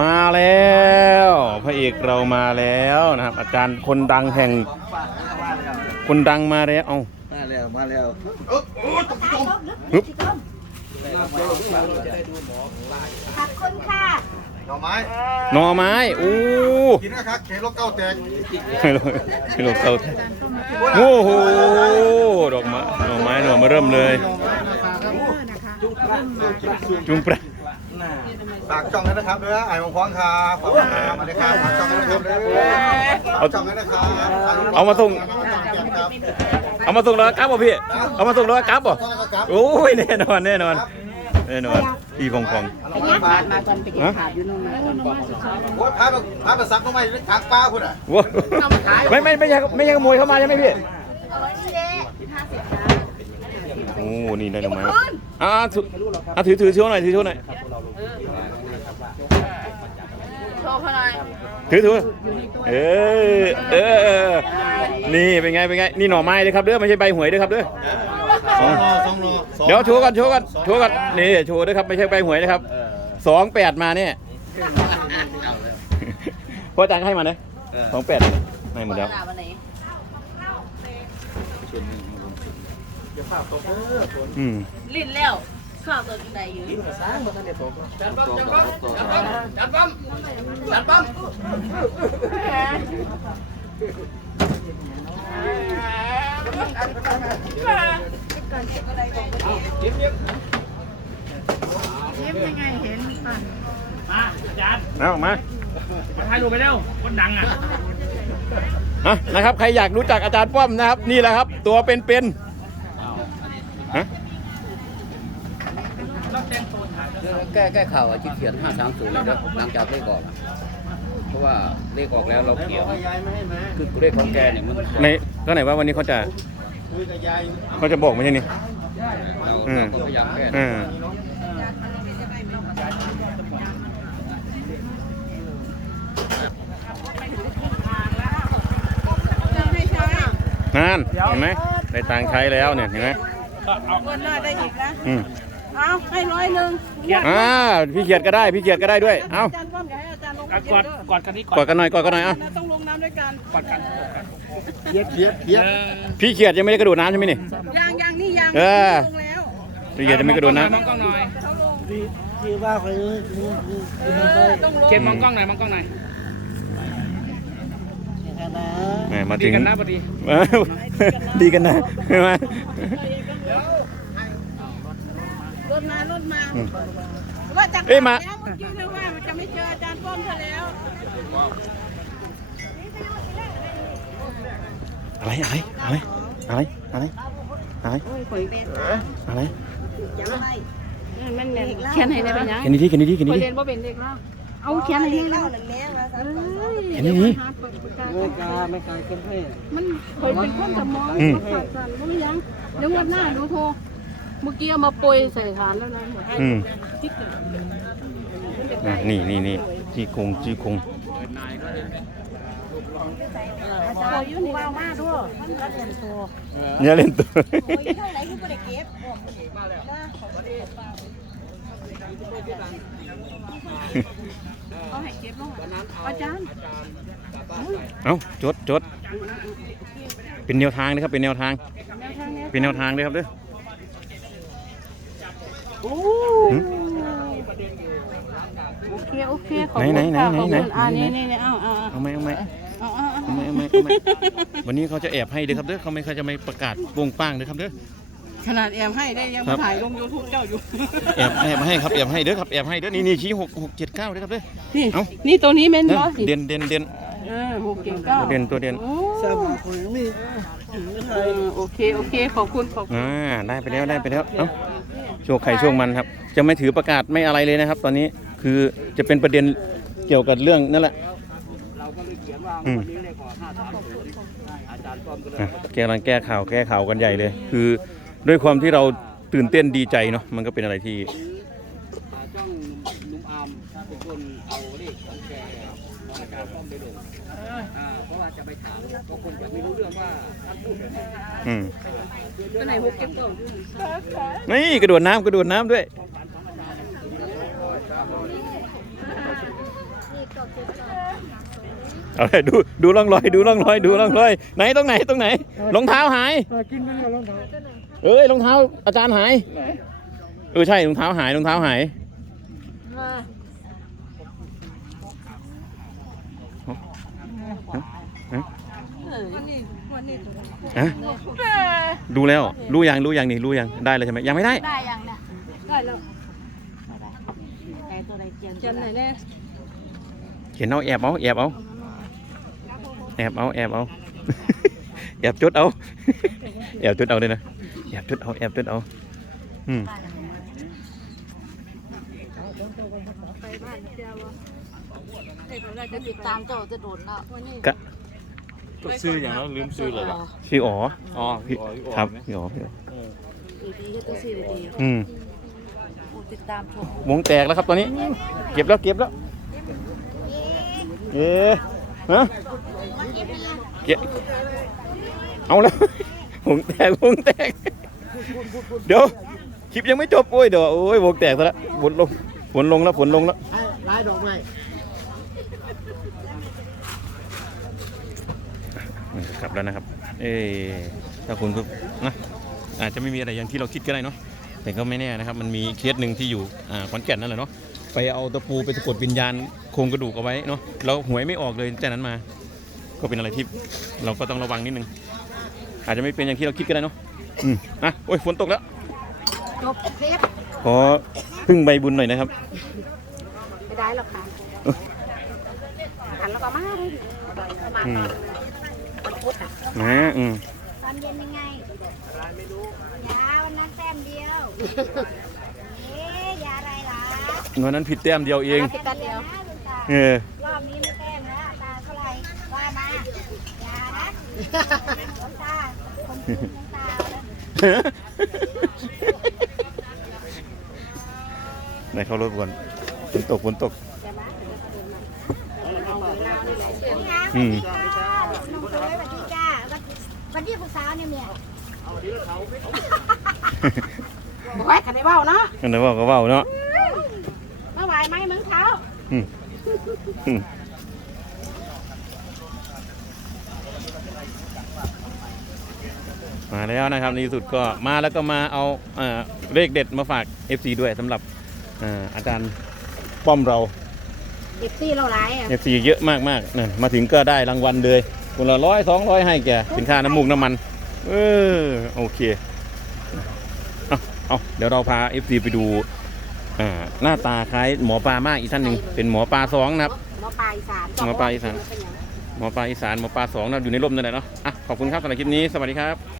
มาแล้วพระเอกเรามาแล้วนะครับ อาจารย์คนดังแห่ง คนดังมาแล้วเอามาแล้วมาแล้วฮึบขอบคุณค่ะหน่อไม้หน่อไม้อู้กินนะครับเขลกเก้าแตกให้เราให้เราเข้าโอ้โหดอกไม้หน่อไม้หน่อมาเริ่มเลยจุงประ ฝากช่องกันนะครับเด้อไอ้มงคลครับขอบคุณครับมาเลยครับฝากช่องกันนะครับเด้อฝากช่องกันนะครับเอามาส่งครับเอามาส่งแล้วกลับบ่พี่ เอามาส่งแล้วกลับบ่ช่องกันครับโอ้ยแน่นอนแน่นอนแน่นอนพี่พองพองมามาฮะโอ้ยพาไปพาไปซักน้องใหม่ทางป้าคุณอะว้าวไม่ไม่ไม่ใช่ไม่ใช่ขโมยเข้ามาใช่ไหมพี่เอาไว้ที่เด้ห้าสิบค่ะโอ้นี่ได้ดอกไม้อ่าถืออะถือถือโชว์หน่อยถือโชว์หน่อย โชว์เขาหน่อยถือถือเออเออ นี่เป็นไงเป็นไง นี่หน่อไม้เลยครับเด้อไม่ใช่ใบหวยเด้อครับเด้อสองโลสองโลเดี๋ยวโชว์กันโชว์กันโชว์กันนี่โชว์ด้วยครับไม่ใช่ใบหวยนะครับสองแปดมาเนี่ยพ่ออาจารย์ให้มาเนี่ยสองแปดให้หมดแล้ววั นไหนอืมลิ้นแล้วชอบตัวใดอยู่เอามามาถ่ายรูปไปแล้วคนดังอะอะนะครับ ใครอยากรู้จักอาจารย์ป้อมนะครับ นี่แหละครับ ตัวเป็นๆฮะ แก้แก้ข่าวอาชีพเขียน530เลยนะหลังจากเลขออกอะเพราะว่าเลขออกแล้วเราเขียนคือเลขของแกเนี่ยมันในก็ไหนว่าวันนี้เขาจะเขาจะบอกไม่ใช่นี่ เราอืม เราก็พยายามแก้อืมนั่นเห็นไหมได้ตังค์ใช้แล้วเนี่ยเห็นไหม วันหน้าได้อีกนะ อืม เอาให้ร้อยหนึ่งอ่าพี่เกียรติก็ได้พี่เกียรติก็ได้ด้วยเอ้าอาจารย์ป้อมอยากให้อาจารย์ลงอะกอดกอดกันนี่กอดกันหน่อยกอดกันหน่อยเอ้าต้องลงน้ำด้วยกันกอดกันเทียบเทียบเทียบเออพี่เกียรติยังไม่ได้กระโดดน้ำใช่ไหมนี่ยางยางนี่ยางเออลงแล้วพี่เกียรติยังไม่กระโดดน้มองกล้องหน่อยเขาลงที่ว่าไปเออต้องลงเกมมองกล้องหน่อยมองกล้องหน่อยำแหมมาดีถึงกันนะพอดีเอ้าดีกันนะใช่ไหมร ถมารถมาอืมว่าจะเอ้ยมาแล้วเมื่อกี้นึกว่ามันจะไม่เจออาจารย์ป้อมซะแล้วอะไรอะไรอะไรอะไรอะไรอะไรอะไรมันเขียนให้ได้เป็นยังเขียนดีๆเขียนดีๆเขียนคนดีเรียนว่าเป็นเด็กแล้วเอาเขียนให้ได้แล้วๆเขียนดีไม่กล้าไม่กล้าขึ้นให้มันเคยเป็นคนสมองอืมขาดสั่นก็ไม่ยังเดี๋ยววันหน้าดูโทร เมื่อกี้เอามาโปรยใส่ฐานแล้วนะๆอืมอะนี่นี่นี่จี้กงจี้กงอายุนี่ว้าวมากด้วยมันก็เรียนตัวเนี่ยเล่นตัวเท่าไหร่ที่ไม่ได้เก็บเอาให้เก็บลงอาจารย์เอ้าจดจดเป็นแนวทางนะครับเป็นแนวทาง เป็นแนวทางเลยครับเด้อหืม โอเคโอเคขอบคุณไหนไหนไหนค่ะขอบไหนคุณอ่าไหน นี่นี่นี่เอาเอาเอาไหมเอาไหมเอาเอาเอาเอาไหมเอาไหมเอาไหมวันนี้เขาจะแอบให้เด้อครับเด้อเขาไม่เขาจะไม่ประกาศวงป้างเด้อครับเด้อ ขนาดแอมให้ได้ยังครัมาบถ่ายลงยูทูบเจ้าอยู่ แอบแอบให้ครับแอบให้เด้อครับแอบให้เด้อนี่นี่ชี้หกหกเจ็ดเก้าเด้อครับเด้อ นี่เอ้า นี่ตัวนี้เมนเด้บออสเด่นเด่นเด่นเออหกเก่งเก้าตัวเด่นตัวเด่นโอ้เออโอเคโอเคขอบคุณขอบคุณอ่าได้ไปแล้วได้ไปแล้วเอ้า โชคใครโชคมันครับ จะไม่ถือประกาศไม่อะไรเลยนะครับ ตอนนี้คือจะเป็นประเด็นเกี่ยวกับเรื่องนั่นแหละเราก็เลยเขียนว่าอืมวันนี้เลขออก530อาจารย์ป้อมก็เลยอะแกกำลังแก้ข่าวแก้ข่าวกันใหญ่เลย คือด้วยความที่เราตื่นเต้นดีใจเนาะมันก็เป็นอะไรที่อ่าจ้องหนุ่มอาร์มเป็นคนเอาเลขของแกของอาจารย์ป้อมไปลง อ่าเพราะว่าจะไปถามก็คงจะไม่รู้เรื่องว่าท่านพูดแบบไหนอืมตัวไหนหกเก่งเก้านี่กระโดดน้ำกระโดดน้ำด้วย เอาเลยดูดูร่องรอยดูร่องรอยดูร่องรอย ไหนตรงไหนตรงไหนรองเท้าหายกินไปเนี่ยรองเท้าเอ้ยรองเท้าอาจารย์หาย เออใช่รองเท้าหายรองเท้าหาย มา อะดูแล้วรู้ยังรู้ยังนี่รู้ยังได้เลยใช่ไหมยังไม่ได้ได้ยังเนี่ยได้แล้วเขียนไหนแน่เขียนเอาแอบเอาแอบเอาแอบเอาแอบเอาแอบจุดเอาแอบจุดเอาเลยนะแอบจุดเอาแอบจุดเอาอืมไปบ้านเจ้าวะเด็กเราจะติดตามเจ้าจะโดนแล้ววันนี้ กะซื้ออย่างนั้นลืมซื้อเลยล่ะชื่ออ๋ออ๋อพี่อ๋อพี่อ๋อครับไหมพี่อ๋อพี่อ๋อดีๆก็ต้องซื้อดีอืมๆติดตามชมวงแตกแล้วครับตอนนี้ เก็บแล้วเก็บแล้วเอ๊ะฮะเก็บเอาแล้ว วงแตกวงแตกเดี๋ยวคลิปยังไม่จบโอ้ยเดี๋ยวโอ้ยวงแตกซะแล้วฝนลงฝนลงแล้วฝนลงแล้วลายดอกไม้ ก็กลับแล้วนะครับ เอ๊ะถ้าคุณก็นะอาจจะไม่มีอะไรอย่างที่เราคิดก็ได้เนาะแต่ก็ไม่แน่นะครับ มันมีเคสหนึ่งที่อยู่อ่าขอนแก่นนั่นแหละเนาะไปเอาตะปูไปสะกดวิญญาณโครงกระดูกเอาไว้เนาะเราหวยไม่ออกเลยแต่นั้นมา ก็เป็นอะไรที่เราก็ต้องระวังนิดนึงอาจจะไม่เป็นอย่างที่เราคิดก็ได้เนาะอืมอะโอ้ยฝนตกแล้วจบคลิปขอพึ่งใบบุญหน่อยนะครับ ไม่ได้หรอกค่ะหันแล้วก็มาเลยมาอืมวัน พุธอะนะอืมตอนเย็นยังไงยาวันนั้นแต้มเดียวเอ๊ะยาอะไรล่ะวันนั้นผิดแต้มเดียวเองคิดแป๊บเดียวนะคุณตาเออ รอบนี้ไม่แต้มแล้วตาเท่าไหร่ว่ามา ยานะหลวงตาคนพูดหลวงตาไหนเขารถก่อนฝนตกฝนตกนี่นะอืมจ้าน้องเคยสวัสดีจ้าวัน วันที่ผู้สาวเนี่ยเมียบอกว่าขันได้เบ้าเนาะอันไหนว่าก็เว่าเนาะเมื่อวานไหมมึงเท้าอืมอืมมาแล้วนะครับในที่สุดก็มาแล้วก็มาเอาเอ่อเลขเด็ดมาฝาก FC ด้วยสำหรับเอ่ออาจารย์ป้อมเราเอฟซีเราหลายอะ FC เยอะมากมากๆนั่นมาถึงก็ได้รางวัลเลย คนละร้อยสองร้อยให้แกสินค้าน้ำมูกน้ำมัน เออโอเคเอาเอาเดี๋ยวเราพา FC ไปดูอ่าหน้าตาคล้ายหมอปลามากอีกท่านหนึ่งเป็นหมอปลาสองนะครับ หมอปลาอีสานหมอปลาอีสาน หมอปลาอีสานหมอปลาสองนะครับอยู่ในร่มนั่นแหละเนาะอะขอบคุณครับสำหรับคลิปนี้สวัสดีครับ